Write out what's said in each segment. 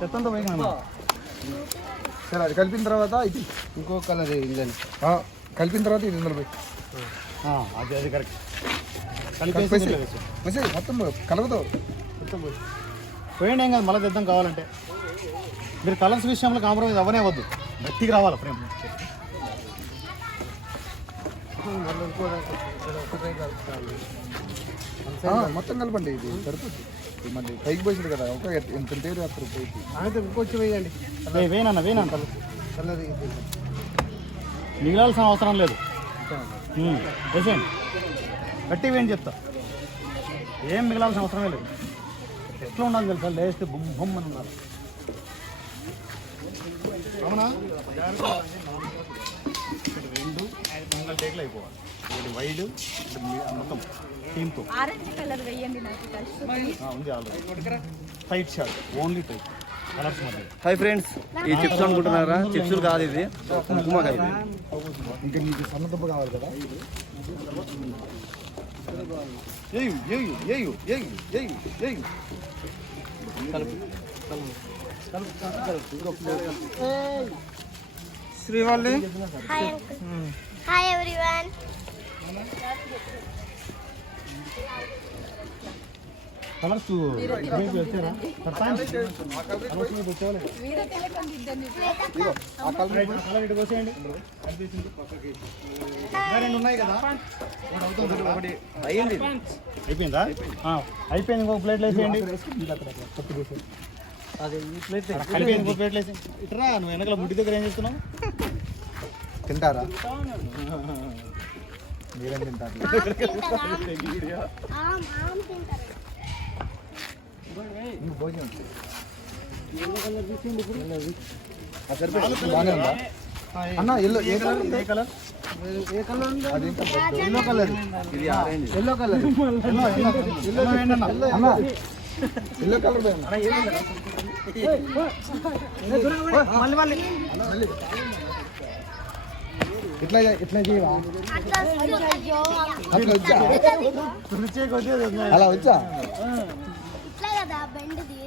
చెత్తంతా పోయినా సరే అది కలిపిన తర్వాత ఇది. ఇంకో కలర్ ఇంజన్? కలిపిన తర్వాత ఇది ఇందులో పోయి. అది అది కరెక్ట్. కలిపేసి కలిపేసి మెసేజ్ మొత్తం కలుపుతావు పోయండి ఏం కాదు మళ్ళీ తెద్దాం కావాలంటే. మీరు కలర్స్ విషయంలో కాంప్రమైజ్ అవ్వనే వద్దు గట్టిగా రావాలి ఫ్రేమ్. ఆ, మొత్తం కలపండి ఇది. సరిపోతుంది మళ్ళీ పైకి పోయింది కదా ఒక ఎంత తేరు అక్కడ పైకి? అయితే ఇంకొంచెం వేయండి. వేయనన్న వేయనన్న కలర్ ఇది. మిగిలాల్సిన అవసరం లేదు. వేసేయండి. గట్టి వేయండి చెప్తా. ఏం మిగిలాల్సిన అవసరమే లేదు. ఎట్లా ఉండాలి తెలుసా? లేస్తే బొమ్మ బొమ్మ అని ఉండాలి. అవునా? రెండు టేక్లు అయిపోవాలి. ఒకటి వైడ్ మొత్తం. టీమ్తో ఆరెంజ్ కలర్ వేయండి నాకు ఉంది ఆల్రెడీ. టైట్ షార్ట్ ఓన్లీ మధ్య హాయ్ ఫ్రెండ్స్ ఈ చిప్స్ అనుకుంటున్నారా? చిప్స్ కాదు ఇది. కుంకుమకాయ ఇది. ఇంకా నీకు కావాలి కదా? ఏయు ఏయు ఏయు ఏయు ఏయు AU. Srivalli hi hi everyone colours వచ్చారా వీర తిలకం ఇద్దరిని కలర్ ఇటు పోసేయండి. ఇంకా రెండు ఉన్నాయి కదా. ఒకటి అవుతుంది ఒకటి అయ్యింది అయిపోయిందా? ఆ, అయిపోయింది. ఇంకొక ప్లేట్లు వేసేయండి. అది ఈ ప్లేట్ అక్కడ కలిపి ఇంకొక ప్లేట్లు వేసి ఇట్రా నువ్వు వెనకాల ముడి దగ్గర ఏం చేస్తున్నావు? తింటారా? మీరేం తింటారు ఆమ్ ఆమ్ తింటారు నీకు భోజనం అన్న ఎల్లో ఏ కలర్? ఏ కలర్ ఏ కలర్ ఎల్లో కలర్ ఇది ఆరెంజ్ ఎల్లో కలర్ ఎల్లో అన్న అన్న ఎల్లో కలర్ పోయింది మళ్ళీ మళ్ళీ ఇట్లా ఇట్లా చేయవా అట్లా వచ్చా. అలా వచ్చా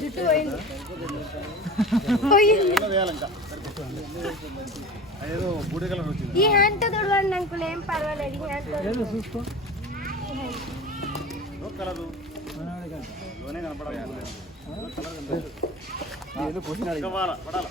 జుట్టు పోయింది ఈ హ్యాండ్తో చూడండి అంకుల్ ఏం పర్వాలేదు ఈ హ్యాండ్తో చూసుకో కలరు లోనే కనపడాలి పోసినాడు ఇంకా వాడాలా,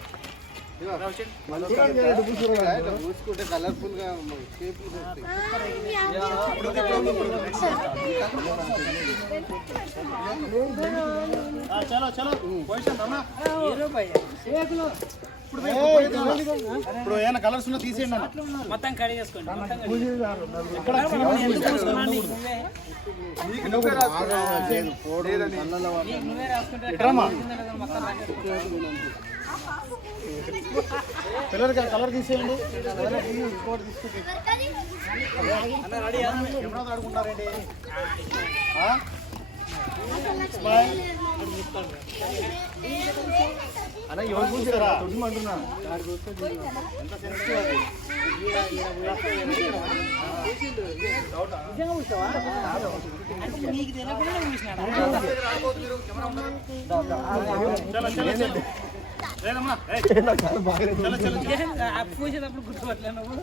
కలర్ఫుల్గా చలో చలో ఇప్పుడు ఏమైనా కలర్స్ ఉన్నా తీసేయండి మొత్తం కడి చేసుకోండి రాసుకుంటే పిల్లలకి కలర్ తీసేయండి ఎప్పుడో ఆడుకుంటారేంటి ఆ? అన్న ఎవరు చూసారా తొడ్డు అంటున్నా ఎంత సెన్సిటివ్ అది నిజంగా కూర్చోవా అంటే నీకు తెలియకుండా చూసినాడు లేదమ్మా